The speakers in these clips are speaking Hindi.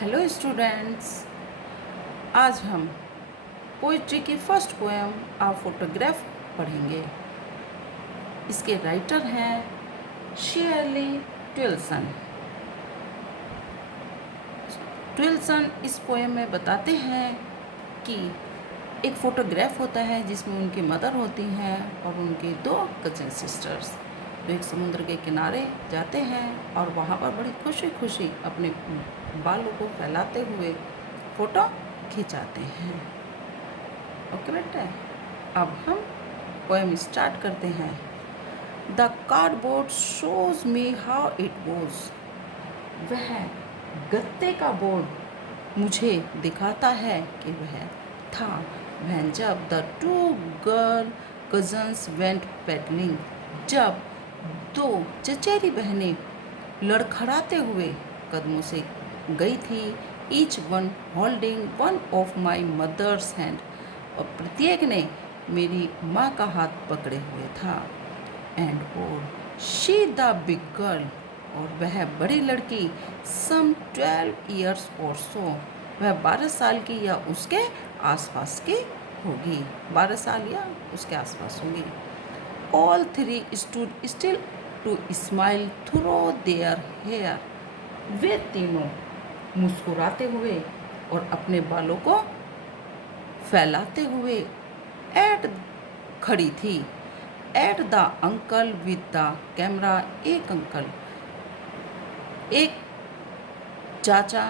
हेलो स्टूडेंट्स, आज हम पोइट्री की फर्स्ट पोएम आ फोटोग्राफ पढ़ेंगे। इसके राइटर हैं शियरली ट्विल्सन। ट्विल्सन इस पोएम में बताते हैं कि एक फ़ोटोग्राफ होता है जिसमें उनकी मदर होती हैं और उनके दो कज़न सिस्टर्स जो एक समुद्र के किनारे जाते हैं और वहाँ पर बड़ी खुशी खुशी अपने बालों को फैलाते हुए फ़ोटो खिंचाते हैं। ओके बेटा, अब हम पोएम स्टार्ट करते हैं। The cardboard shows me how it goes. वह गत्ते का बोर्ड मुझे दिखाता है कि वह था when जब the two girl cousins went pedalling, जब दो चचेरी बहनें लड़खड़ाते हुए कदमों से गई थी, each one holding one of my mother's hand, और प्रत्येक ने मेरी माँ का हाथ पकड़े हुए था। एंड और शी द बिग गर्ल, और वह बड़ी लड़की सम 12 ईयर्स और सो, वह 12 साल की या उसके आसपास की होगी, 12 साल या उसके आसपास होगी। All three stood still to smile through their hair, वे तीनों मुस्कुराते हुए और अपने बालों को फैलाते हुए एट खड़ी थी। At the uncle with the camera, एक अंकल, एक चाचा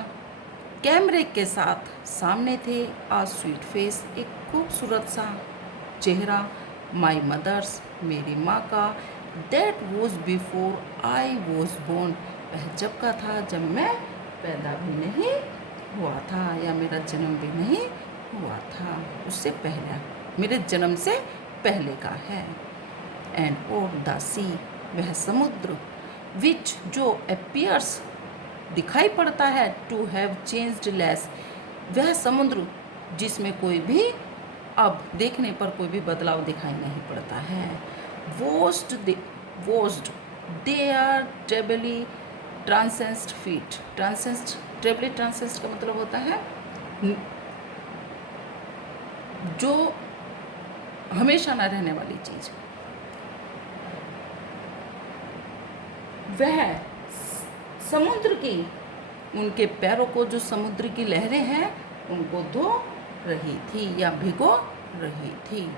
कैमरे के साथ सामने थे। आ स्वीट फेस, एक खूबसूरत सा चेहरा। माई मदर्स, मेरी माँ का। That was before I was born, वह जब का था जब मैं पैदा भी नहीं हुआ था या मेरा जन्म भी नहीं हुआ था, उससे पहले, मेरे जन्म से पहले का है। एंड ओवर द सी, वह समुद्र, विच जो अपीयर्स दिखाई पड़ता है, टू हैव चेंज्ड लेस, वह समुद्र जिसमें कोई भी अब देखने पर कोई भी बदलाव दिखाई नहीं पड़ता है। वोस्ड दे आर ट्रेबली ट्रांसेंस्ड फीट, ट्रांसेंस्ड, ट्रेबली ट्रांसेंस्ड का मतलब होता है जो हमेशा ना रहने वाली चीज। वह समुद्र की, उनके पैरों को जो समुद्र की लहरें हैं उनको धो रही थी या भिगो रही थी।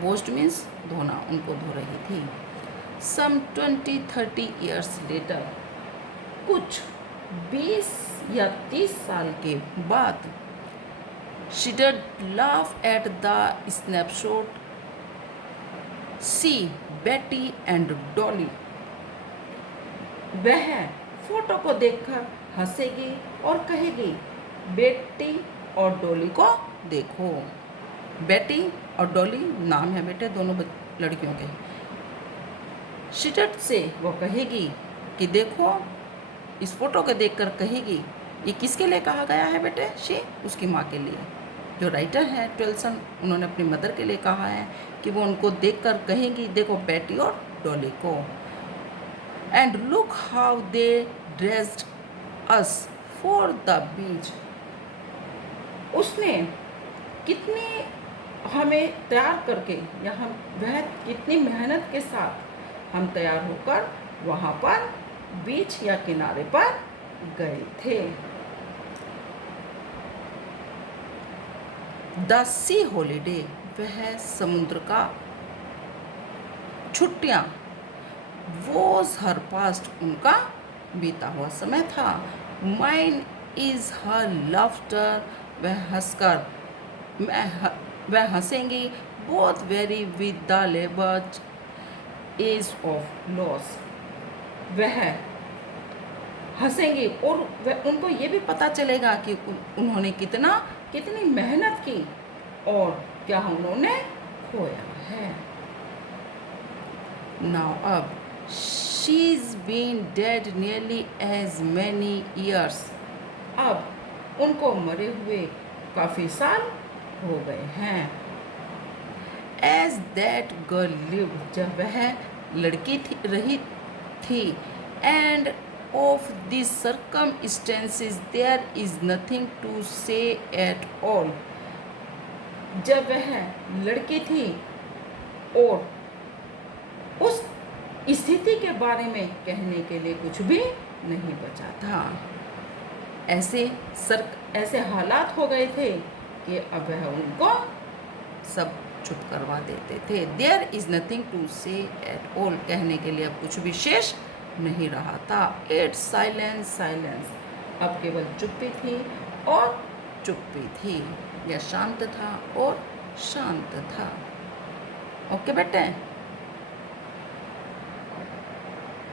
वॉश्ड मीन्स धोना, उनको धो रही थी। सम 20-30 ईयर्स लेटर, कुछ 20 या 30 साल के बाद, she did laugh at the snapshot, see Betty and Dolly, वह फोटो को देखकर हंसेगी और कहेगी, बेटी और डॉली को देखो। बेटी और डॉली नाम है बेटे दोनों लड़कियों के। शिटट से वो कहेगी कि देखो, इस फोटो को देखकर कहेगी, ये किसके लिए कहा गया है बेटे? शी, उसकी माँ के लिए। जो राइटर है ट्विल्सन, उन्होंने अपनी मदर के लिए कहा है कि वो उनको देखकर कहेंगी, देखो बेटी और डॉली को। And look how they dressed us for the beach, उसने कितनी हमें तैयार करके, या हम वह कितनी मेहनत के साथ हम तैयार होकर वहाँ पर बीच या किनारे पर गए थे। द सी हॉलीडे, वह समुद्र का छुट्टियाँ, वॉज हर पास्ट, उनका बीता हुआ समय था। माइन इज हर लाफ्टर, वह हंसकर, वह हंसेंगी। Both very with the labour age of loss, वह हंसेंगी और वह उनको ये भी पता चलेगा कि उन्होंने कितनी मेहनत की और क्या उन्होंने खोया है। नाउ अब, she's been dead nearly as many years, अब उनको मरे हुए काफ़ी साल हो गए हैं। एज दैट गर्ल लिव, जब वह लड़की रही थी। And of this circumstances there is nothing to say at all. जब वह लड़की थी और उस स्थिति के बारे में कहने के लिए कुछ भी नहीं बचा था। ऐसे हालात हो गए थे कि अब वह उनको सब चुप करवा देते थे। There is nothing to say at all, कहने के लिए अब कुछ भी शेष नहीं रहा था। इट्स साइलेंस साइलेंस, अब केवल चुप्पी थी और चुप्पी थी, या शांत था और शांत था। ओके बेटे।